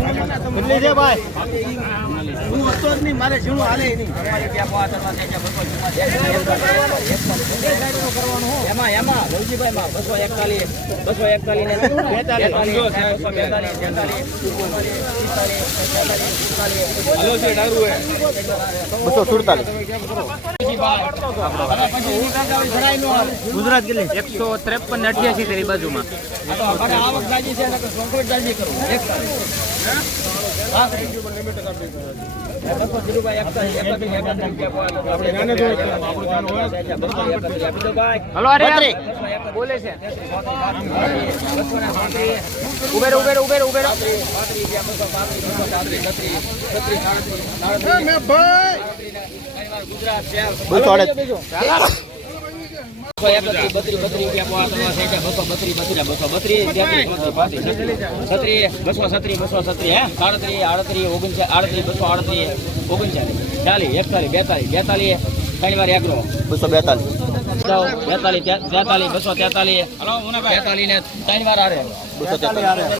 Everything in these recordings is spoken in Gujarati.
કેટલી છે ભાઈ હું હતો જ નહીં મારે જીણું હાલે નહીં. એમાં એમાં લવજીભાઈ માં બસો એકતાલીસ બસો એકતાલીસ બેતાલીસ બસો બેતાલીસ તેતાલીસ બસો સુડતાલીસ. ગુજરાત કેટલી એકસો ત્રેપન અઠ્યાસી તેની બાજુમાં. આવક જાજી છે બોલે છે. ઉબેર ઉબેર ઉબેર ઉબેર અડત્રીસ બસો સત્રી બસો સત્રી હે? સાડત્રીસ આડત્રીસ ઓગણચાલીસ આડત્રીસ બસો આડત્રીસ ઓગણચાલીસ. ચાલીસ એકતાલીસ બેતાલીસ બેતાલીસ ત્રણ વાર એગ્રો બસો બેતાલીસ. બેતાલીસ તેતાલીસ બસો તેતાલીસ. તેતાલીસ ને ત્રણ વાર આરે બસો તેતાલીસ.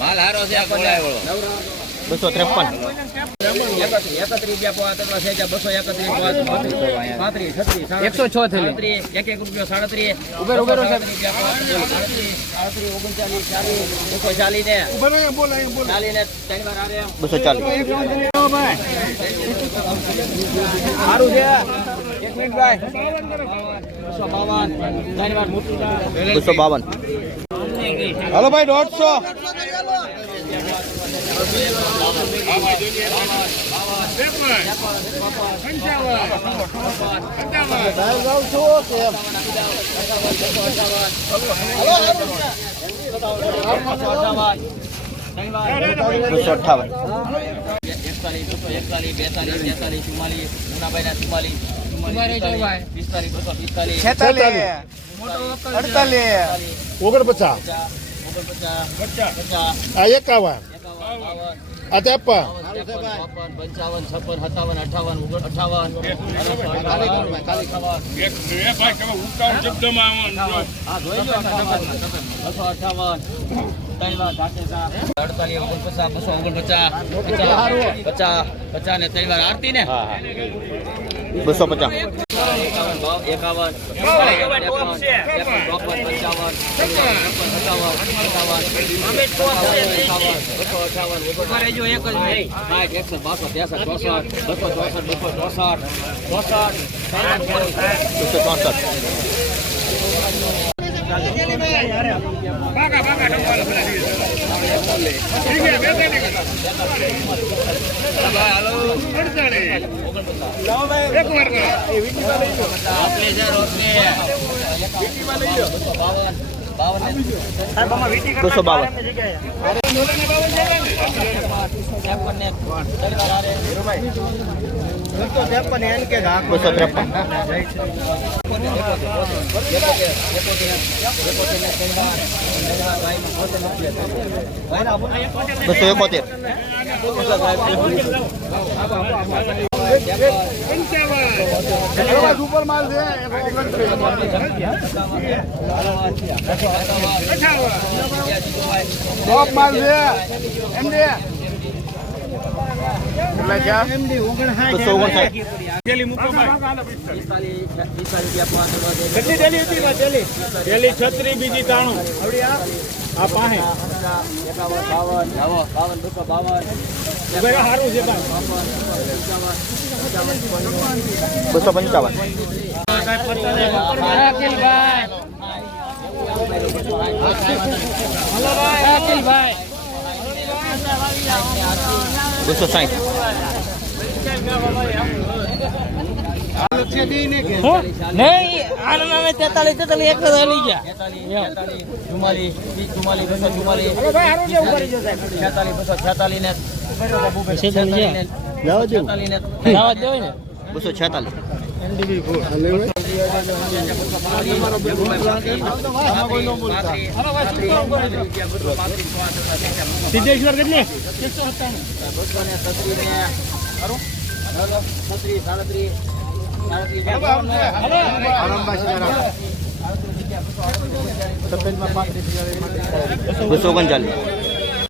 માલ હારો છે બસો ત્રેપન. એકસો છ એક એક રૂપિયો સાડત્રીસ. ઉભેર, ઉભેર, બસો ચાલીસ ને. ચાલીસ ને બસો ચાલીસ. સારું છે. એક મિનિટ ભાઈ. બસો બાવન. હલો ભાઈ દોઢસો. બસો અઠાવન. એકતાલીસ બસો એકતાલીસ બેતાલીસ તેતાલીસ ચુમ્માલીસ મુનાભાઈ ના ચુમ્માલીસ. ઓગણપચાસ. એકાવન. આ ત્રેપન. પંચાવન છપ્પન સત્તાવન અઠાવન ઓગણ અઠાવન. બસો અઠાવન. અડતાલીસ ઓગણપચાસ બસો ઓગણપચાસ. પચાસ પચાસ પચાસ ને ત્રણ વાર આરતી ને? હા હા. બસો પચાસ. એકાવન એકાવન બસો ત્રેસઠ ચોસઠ બસો ચોસઠ બસો ચોસઠ ચોસઠ બસો ચોસઠ રોટલી બસો બાવન બસો ત્રેપન બસો એકોતેર. છત્રી બીજી તાણું. આ પાહે. બાવન બાવન બસો બાવન બસો પંચાવન. બસો સાઠ. નહીં આનંદ તેતાલીસ તેતાલીસ એક જ ગયા. બસો છેતાલીસ સિદ્ધેશ્વર કેટલી બસો ને છત્રીસ સાડત્રીસ. બસો ઓગણચાલીસ.